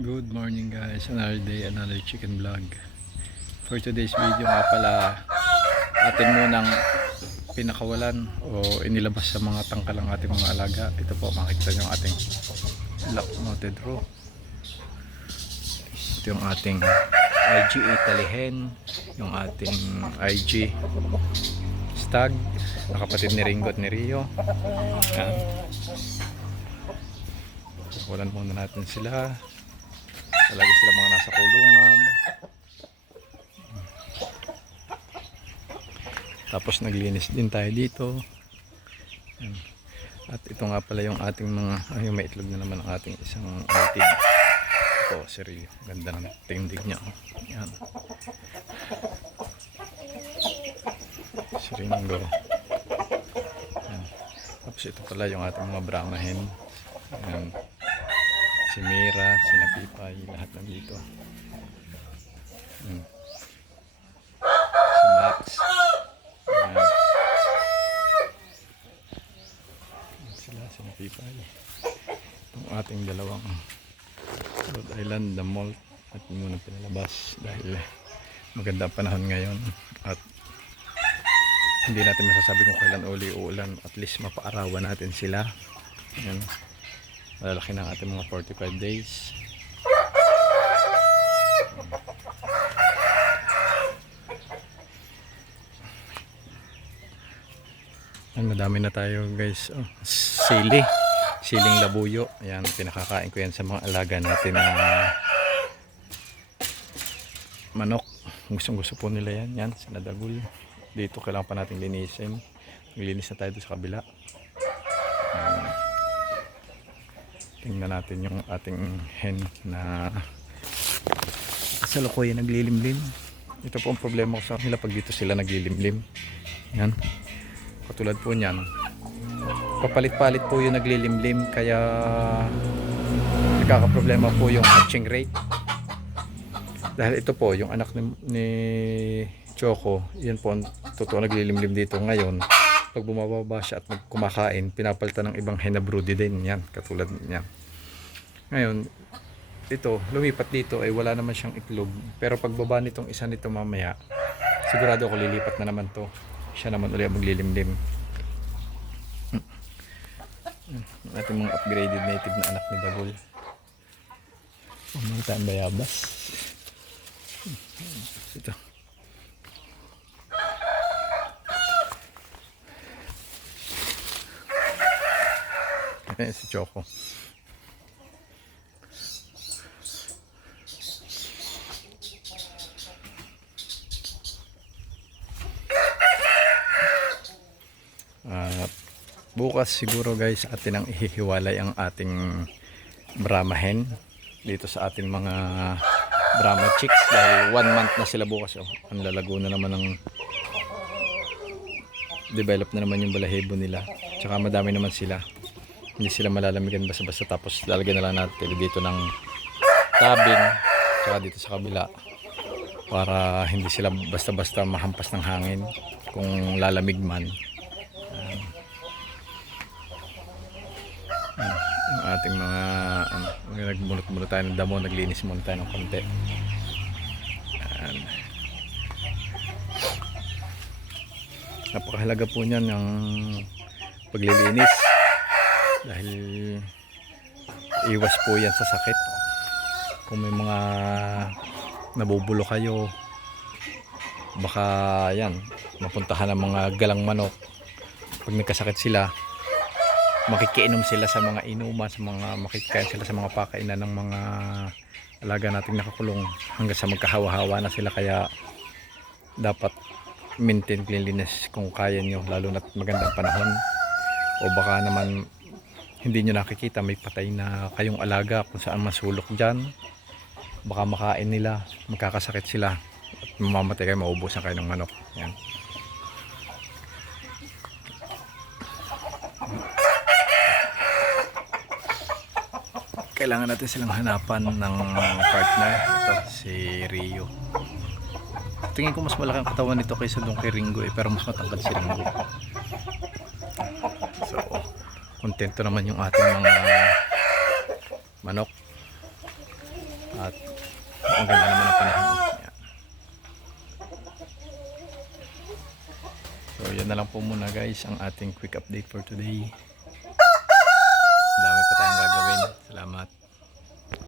Good morning guys, another day, another chicken vlog. For today's video nga pala, atin munang pinakawalan o inilabas sa mga tangkal ang ating mga alaga. Ito po, makikita nyo ang ating lock knotted row. Ito yung ating IG Italy hen, yung ating IG stag, nakapatid ni Ringo at ni Rio. Yan. Walan muna natin sila. Lagi sila mga nasa kulungan. Tapos naglinis din tayo dito. Yan. At ito nga pala yung ating mga, ay may itlog na naman ang ating isang native. Ito, seryo. Ganda ng tindig niya. Yan. Siringo. Yan. Tapos ito pala yung ating mga Brahma hen. Yan. Si Mira, si Napipay, lahat nandito. Si Max. Ayan. Sila, si Napipay. Itong ating dalawang Rhode Island, the malt. At muna pinalabas dahil maganda ang panahon ngayon. At hindi natin masasabi kung kailan uli uulan. At least mapaarawan natin sila. Ayan. Malalaki ng ating mga 45 days. Madami na tayo guys. Siling labuyo. Ayan, pinakakain ko yan sa mga alaga natin na manok. Gustong gusto po nila yan. Yan, sinadagul. Dito kailangan pa natin linisin. Maglinis na tayo sa kabila. Tingnan natin yung ating hen na sa lukuyan naglilimlim. Ito po ang problema ko sa kanila pag dito sila naglilimlim. Yan. Katulad po niyan. Papalit-palit po yung naglilimlim kaya nagkakaproblema po yung hatching rate. Dahil ito po yung anak ni Choco, yan po ang totoo naglilimlim dito ngayon. Pag bumababa siya at kumakain, pinapalitan ng ibang hen na broody din. Yan, katulad niyan. Ngayon, ito, lumipat dito ay wala naman siyang itlog. Pero pagbaba nitong isa nito mamaya, sigurado ako lilipat na naman to. Siya naman ulit maglilimlim. Ating mga upgraded native na anak ni Dagol. Mga tayong bayabas. Ito. Ayan si Choco. Bukas siguro guys atin ang ihihiwalay ang ating Brahma hen dito sa ating mga Brahma chicks dahil 1 month na sila bukas. Ang lalago na naman ng develop na naman yung balahibo nila, tsaka madami naman sila. Hindi sila malalamigan basta-basta, tapos lalagyan na lang natin dito ng tabing tsaka dito sa kabila para hindi sila basta-basta mahampas ng hangin kung lalamig man. Yung ating mga nagmulot-mulot tayo ng damo, naglinis muna tayo ng konti. Napakahalaga po niyan ng paglilinis dahil iwas po yan sa sakit. Kung may mga nabubulo kayo, baka yan mapuntahan ng mga galang manok. Pag nagkasakit sila, makikiinom sila sa mga inuman, makikain sila sa mga pakainan ng mga alaga nating nakakulong hanggang sa magkahawa-hawa na sila. Kaya dapat maintain cleanliness kung kaya nyo, lalo na magandang panahon. O baka naman hindi nyo nakikita, may patay na kayong alaga kung saan masulok dyan, baka makain nila, magkakasakit sila at mamamatay kayo, maubusan kayo ng manok. Yan. Kailangan natin silang hanapan ng partner. Ito si Rio. Tingin ko mas malaki ang katawan nito kaysa doon kay Ringo pero mas matangkad si Ringo. So kontento naman yung ating mga manok. At maganda naman ang panahon. Yan. So yan na lang po muna guys ang ating quick update for today. Dami pa tayong gagawin. Salamat.